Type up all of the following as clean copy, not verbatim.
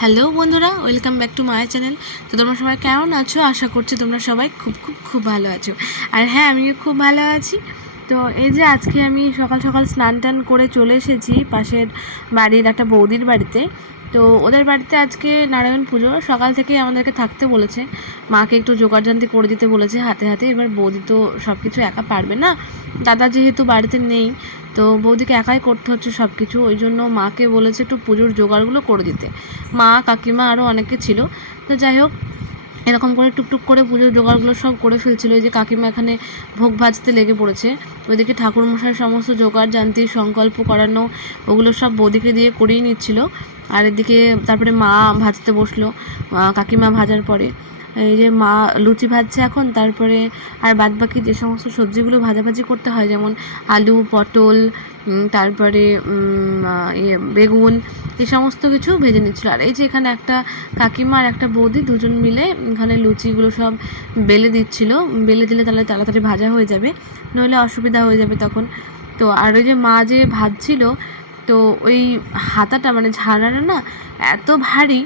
Hello বন্ধুরা, welcome back to my channel. তো তোমরা সবাই কেমন আছো? আশা করছি তোমরা সবাই খুব খুব খুব ভালো আছো। আর হ্যাঁ, আমিও খুব ভালো আছি। তো এই যে আজকে আমি সকাল সকাল স্নান টান করে চলে এসেছি পাশের বাড়ির একটা বৌদির বাড়িতে। তো ওদের বাড়িতে আজকে নারায়ণ পুজো, সকাল থেকে আমাদেরকে থাকতে বলেছে, মাকে একটু জোগাড়যন্ত্র করে দিতে বলেছে হাতে হাতে। এবার বৌদি তো সব কিছু একা পারবে না, দাদা যেহেতু বাড়িতে নেই, তো বৌদিকে একাই করতে হচ্ছে সব কিছু। ওই জন্য মাকে বলেছে একটু পুজোর জোগাড়গুলো করে দিতে। মা, কাকিমা আরও অনেকে ছিল। তো যাই হোক, এরকম করে টুকটুক করে পুজোর জোগাড়গুলো সব করে ফেলছিল। এই যে কাকিমা এখানে ভোগ ভাজতে লেগে পড়েছে। ওইদিকে ঠাকুরমশাই সমস্ত জোগাড় জানতি সংকল্প করানো, ওগুলো সব বৌদিকে দিয়ে করিয়ে নিচ্ছিল। আর এদিকে তারপরে মা ভাজতে বসলো। কাকিমা ভাজার পরে এই যে মা লুচি ভাজছে এখন। তারপরে আর বাদবাকি যে সমস্ত সবজিগুলো ভাজাভাজি করতে হয়, যেমন আলু, পটল, তারপরে বেগুন, এই সমস্ত কিছু ভেজে নিচ্ছিল। আর এই যে এখানে একটা কাকিমা আর একটা বৌদি দুজন মিলে এখানে লুচিগুলো সব বেলে দিচ্ছিল। বেলে দিলে তাহলে তাড়াতাড়ি ভাজা হয়ে যাবে, নইলে অসুবিধা হয়ে যাবে তখন। তো আর ওই যে মা যে ভাজছিল, তো ওই হাতাটা মানে ঝাড়াটা না এত ভারী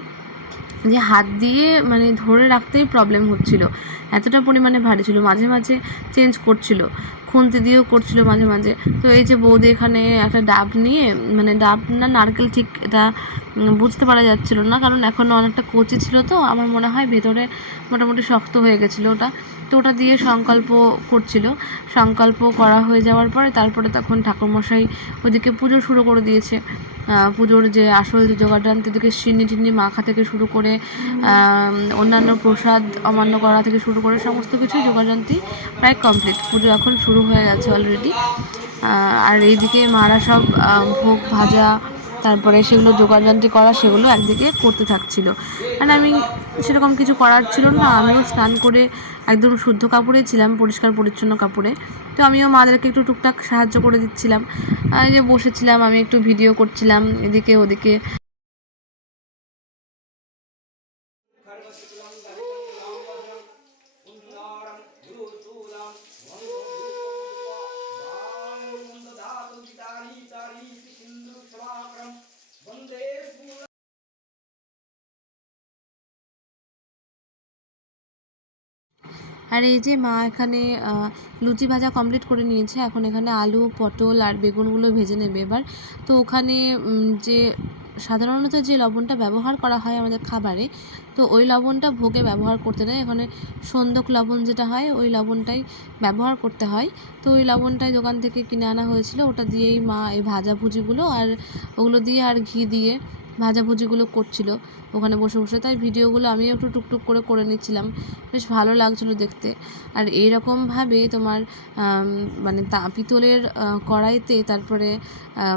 যে হাত দিয়ে মানে ধরে রাখতেই প্রবলেম হচ্ছিল, এতটা পরিমাণে ভারী ছিল। মাঝে মাঝে চেঞ্জ করছিল, খুন্তি দিয়েও করছিল মাঝে মাঝে। তো এই যে বৌদি এখানে একটা ডাব নিয়ে, মানে ডাব না নারকেল ঠিক এটা বুঝতে পারা যাচ্ছিল না, কারণ এখনও অনেকটা কচি ছিল। তো আমার মনে হয় ভেতরে মোটামুটি শক্ত হয়ে গেছিলো ওটা। তো ওটা দিয়ে সংকল্প করছিল। সংকল্প করা হয়ে যাওয়ার পরে তারপরে তখন ঠাকুরমশাই ওইদিকে পুজো শুরু করে দিয়েছে। পুজোর যে আসল যে জোগাড়যন্ত্র, এদিকে সিন্নি টিন্নি মাখা থেকে শুরু করে অন্যান্য প্রসাদ অমান্য করা থেকে শুরু করে সমস্ত কিছুই জোগাড়যন্ত্রী প্রায় কমপ্লিট। পুজো এখন শুরু হয়ে গেছে অলরেডি। আর এইদিকে মারা সব ভোগ ভাজা, তারপরে সেগুলো জোগাড়যন্ত্রী করা, সেগুলো একদিকে করতে থাকছিল। আর আমি সেরকম কিছু করার ছিল না, আমিও স্নান করে একদম শুদ্ধ কাপড়েই ছিলাম, পরিষ্কার পরিচ্ছন্ন কাপড়ে। তো আমিও মাদেরকে একটু টুকটাক সাহায্য করে দিচ্ছিলাম। এই যে বসেছিলাম, আমি একটু ভিডিও করছিলাম এদিকে ওদিকে। আর এই যে মা এখানে লুচি ভাজা কমপ্লিট করে নিয়েছে। এখন এখানে আলু, পটল আর বেগুনগুলো ভেজে নেবে এবার। তো ওখানে যে সাধারণত যে লবণটা ব্যবহার করা হয় আমাদের খাবারে, তো ওই লবণটা ভোগে ব্যবহার করতে নেই। এখানে সন্দক লবণ যেটা হয়, ওই লবণটাই ব্যবহার করতে হয়। তো ওই লবণটাই দোকান থেকে কিনে আনা হয়েছিল, ওটা দিয়েই মা এই ভাজাভুজিগুলো আর ওগুলো দিয়ে আর ঘি দিয়ে ভাজাভুজিগুলো করছিল ওখানে বসে বসে। তাই ভিডিওগুলো আমিও একটু টুকটুক করে করে নিচ্ছিলাম, বেশ ভালো লাগছিলো দেখতে। আর এইরকমভাবে তোমার মানে পিতলের কড়াইতে, তারপরে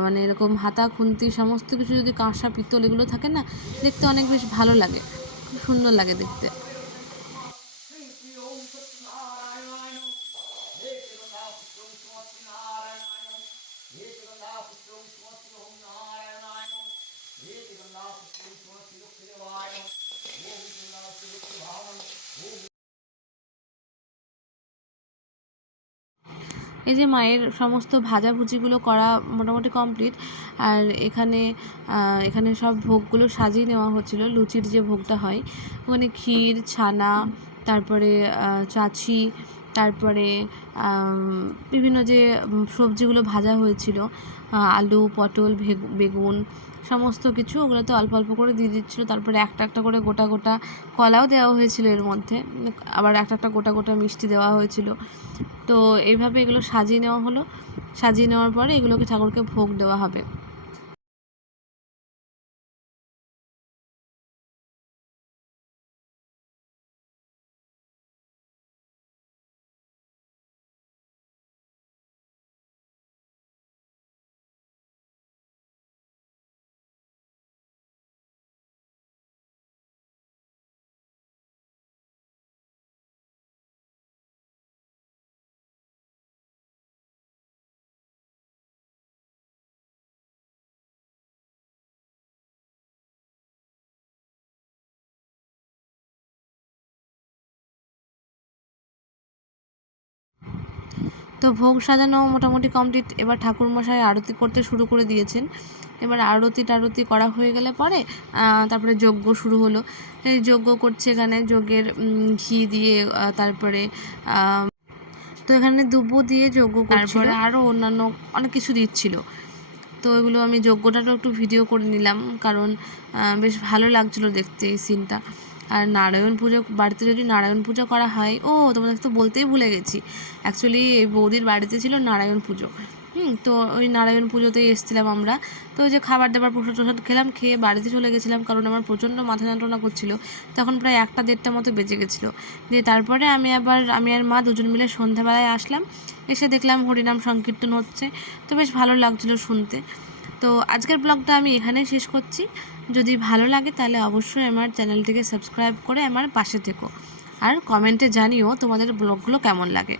মানে এরকম হাতা খুন্তি সমস্ত কিছু যদি কাঁসা পিতল এগুলো থাকে না, দেখতে অনেক বেশ ভালো লাগে, খুব সুন্দর লাগে দেখতে। এই যে মায়ের সমস্ত ভাজাভুজিগুলো করা মোটামুটি কমপ্লিট। আর এখানে এখানে সব ভোগগুলো সাজিয়ে নেওয়া হচ্ছিলো। লুচির যে ভোগটা হয়, ওখানে ক্ষীর, ছানা, তারপরে চাছি, তারপরে বিভিন্ন যে সবজিগুলো ভাজা হয়েছিল, আলু, পটল, বেগুন, সমস্ত কিছু ওগুলো তো অল্প অল্প করে দিয়ে দিচ্ছিলো। তারপরে একটা একটা করে গোটা গোটা কলাও দেওয়া হয়েছিল এর মধ্যে, আবার একটা একটা গোটা গোটা মিষ্টি দেওয়া হয়েছিল। তো এইভাবে এগুলো সাজিয়ে নেওয়া হলো। সাজিয়ে নেওয়ার পরে এগুলোকে ঠাকুরকে ভোগ দেওয়া হবে। তো ভোগ সাজানো মোটামুটি কমপ্লিট। এবার ঠাকুরমশাই আরতি করতে শুরু করে দিয়েছেন। এবার আরতি করা হয়ে গেলে পরে তারপরে যজ্ঞ শুরু হলো। এই যজ্ঞ করছে এখানে, যজ্ঞের ঘি দিয়ে তারপরে তো এখানে দুব্বো দিয়ে যজ্ঞ করছিল, তারপরে আরও অন্যান্য অনেক কিছু দিচ্ছিল। তো এগুলো আমি যজ্ঞটাও একটু ভিডিও করে নিলাম, কারণ বেশ ভালো লাগছিলো দেখতে এই সিনটা। আর নারায়ণ পুজো বাড়িতে যদি নারায়ণ পুজো করা হয়, তোমাদের তো বলতেই ভুলে গেছি, অ্যাকচুয়ালি এই বৌদির বাড়িতে ছিল নারায়ণ পুজো। তো ওই নারায়ণ পুজোতেই এসেছিলাম আমরা। তো ওই যে খাবার দাবার প্রসাদ খেলাম, খেয়ে বাড়িতে চলে গেছিলাম, কারণ আমার প্রচণ্ড মাথা যন্ত্রণা করছিলো। তখন প্রায় 1-1:30 মতো বেজে গেছিলো। দিয়ে তারপরে আমি আর মা দুজন মিলে সন্ধ্যাবেলায় আসলাম। এসে দেখলাম হরিনাম সংকীর্তন হচ্ছে, তো বেশ ভালো লাগছিলো শুনতে। তো আজকের ব্লগটা আমি এখানেই শেষ করছি। যদি ভালো লাগে তাহলে অবশ্যই আমার চ্যানেলটিকে সাবস্ক্রাইব করে আমার পাশে থেকো, আর কমেন্টে জানিও তোমাদের ব্লগগুলো কেমন লাগে।